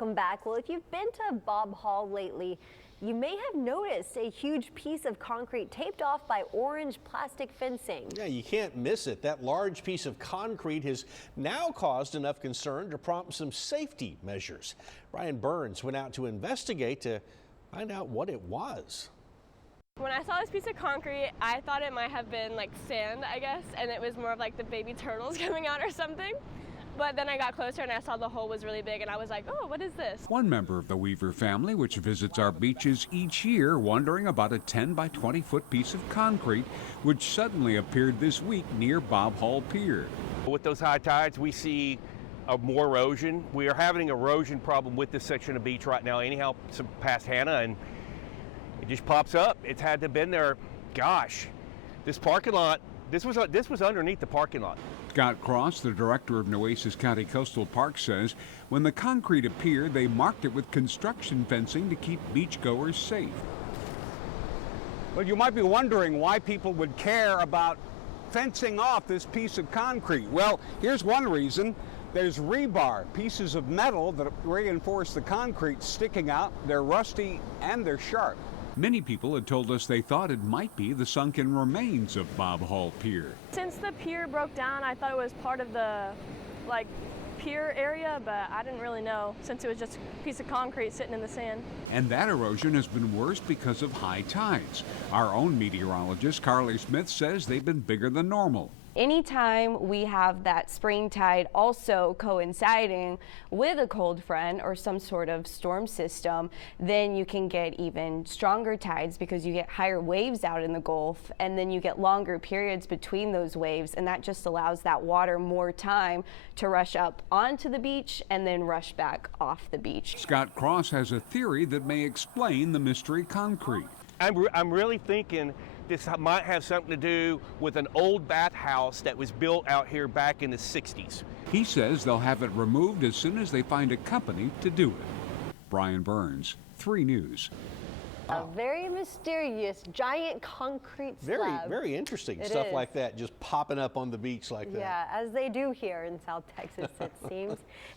Welcome back. Well, if you've been to Bob Hall lately, you may have noticed a huge piece of concrete taped off by orange plastic fencing. Yeah, you can't miss it. That large piece of concrete has now caused enough concern to prompt some safety measures. Brian Burns went out to investigate to find out what it was. When I saw this piece of concrete, I thought it might have been like sand, I guess, and it was more of like the baby turtles coming out or something. But then I got closer and I saw the hole was really big and I was like, oh, what is this? One member of the Weaver family, which visits our beaches each year, wondering about a 10 by 20 foot piece of concrete, which suddenly appeared this week near Bob Hall Pier. With those high tides, we see more erosion. We are having an erosion problem with this section of beach right now, anyhow, past Hannah, and it just pops up. It's had to have been there, gosh, this parking lot, this was underneath the parking lot. Scott Cross, the director of Nueces County Coastal Park, says when the concrete appeared, they marked it with construction fencing to keep beachgoers safe. Well, you might be wondering why people would care about fencing off this piece of concrete. Well, here's one reason. There's rebar, pieces of metal that reinforce the concrete sticking out. They're rusty and they're sharp. Many people had told us they thought it might be the sunken remains of Bob Hall Pier. Since the pier broke down, I thought it was part of the pier area, but I didn't really know since it was just a piece of concrete sitting in the sand. And that erosion has been worse because of high tides. Our own meteorologist, Carly Smith, says they've been bigger than normal. Anytime we have that spring tide also coinciding with a cold front or some sort of storm system, then you can get even stronger tides because you get higher waves out in the Gulf, and then you get longer periods between those waves, and that just allows that water more time to rush up onto the beach and then rush back off the beach. Scott Cross has a theory that may explain the mystery concrete. I'm really thinking this might have something to do with an old bathhouse that was built out here back in the 60s. He says they'll have it removed as soon as they find a company to do it. Brian Burns, 3 News. A very mysterious giant concrete slab. Very interesting stuff like that, just popping up on the beach like that. Yeah, as they do here in South Texas, it seems.